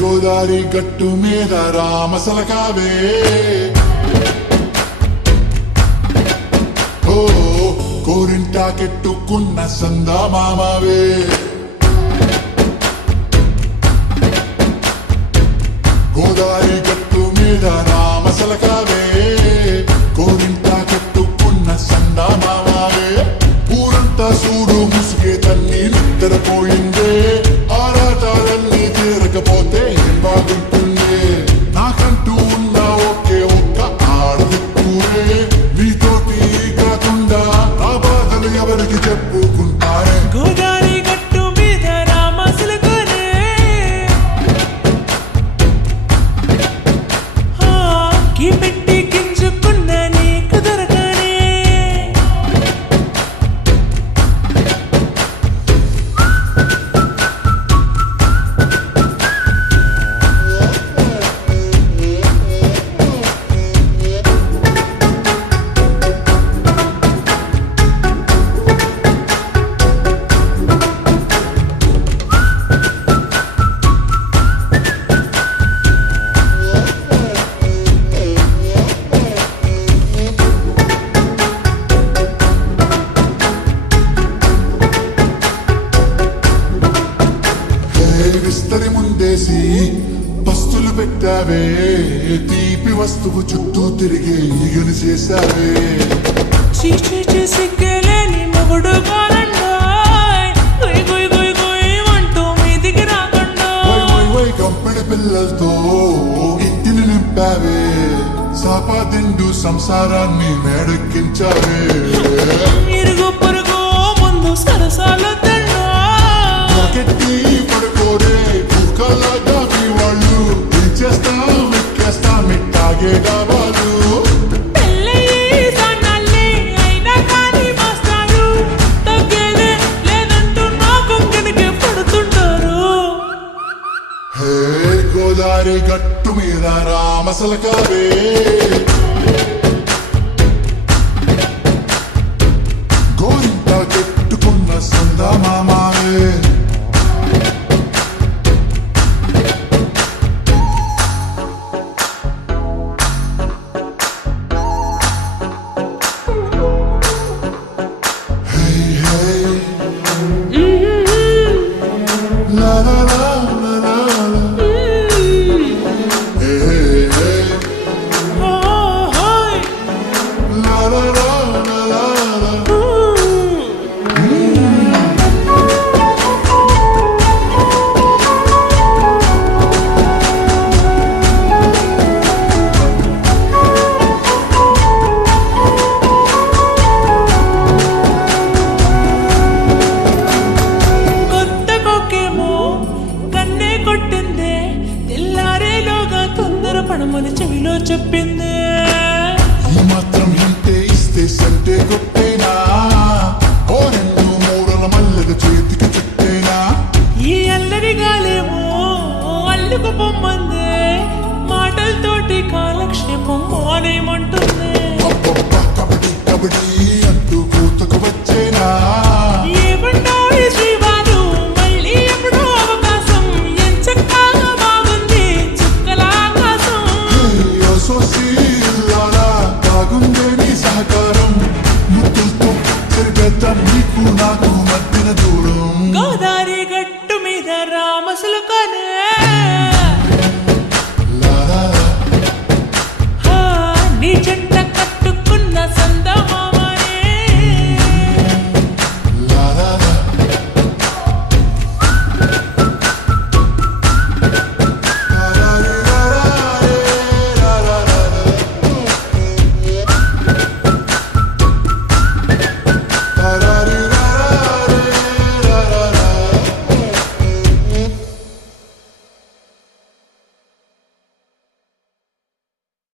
గోదారి గట్టు మీద రామసలకావే ఓ కోరింటా కెట్టుకున్న సందా మామావే గోదారి గట్టు మీద రామసలకావే కోరింటా కెట్టుకున్న సందా మామావే ఊరంతా చూడు ముసుగే తన్ని నిద్రపోయిందే ఆరాటాలన్నీ తీరకపోతే బాగుంటుంది నాకంటూ ఉన్న ఒకే ఒక్క ఆడదిక్కురే నీతోటి కాకుండా నా బాధలు ఎవరికి చెప్పుకుంటారే గోదారి గట్టు మీద రామసలకానే పెట్టి గింజుకున్న నీకు దొరకనే విస్తరి ముందేసి పస్తులు పెట్టావే తీపి వస్తువు చుట్టూ తిరిగే ఈగను చేశావే చీచి సిగ్గలేని మొగుడు అంటూ మీదికి రాకుండా కంపెనీ పిల్లలతో ఇంటిని నింపావే సాపాదిండు సంసారాన్ని మేడెక్కించావే ఇరుగు పొరుగు ముందు సరసాల కెట్టి పడుకోరే కుక్కలాగా మీ వాళ్ళు ఏం చేస్తాం ఎక్కేస్తాం ఇట్టాగే కావాలి గోదారి గట్టు మీద రామసలకావే గోరింట కెట్టుకున్న సందా మామావే la la la la la పడమని చెవిలో చెప్పింది ఈ మాత్రం ఇంటే ఇస్తే సంటే కొట్టేనా ఓ రెండు మూడల మల్లెల చేతికి చుట్టేనా ఈ అల్లరి గాలేమో అల్లుకు పొమ్మంది మాటలతోటి కాలక్షేపం మానేమంటుంది కబడ్డీ కబడ్డీ అంటూ కూతకు వచ్చేనా ఏమంటారు శ్రీవారు మళ్ళీ ఎప్పుడో అవకాశం ఎంచక్కా బాగుంది చుక్కల ఆకాశం బాగుందే నీ సహకారం ముద్దులతో సరిపెద్దాం నీకు నాకు మధ్యన దూరం గోదారి గట్టు మీద రా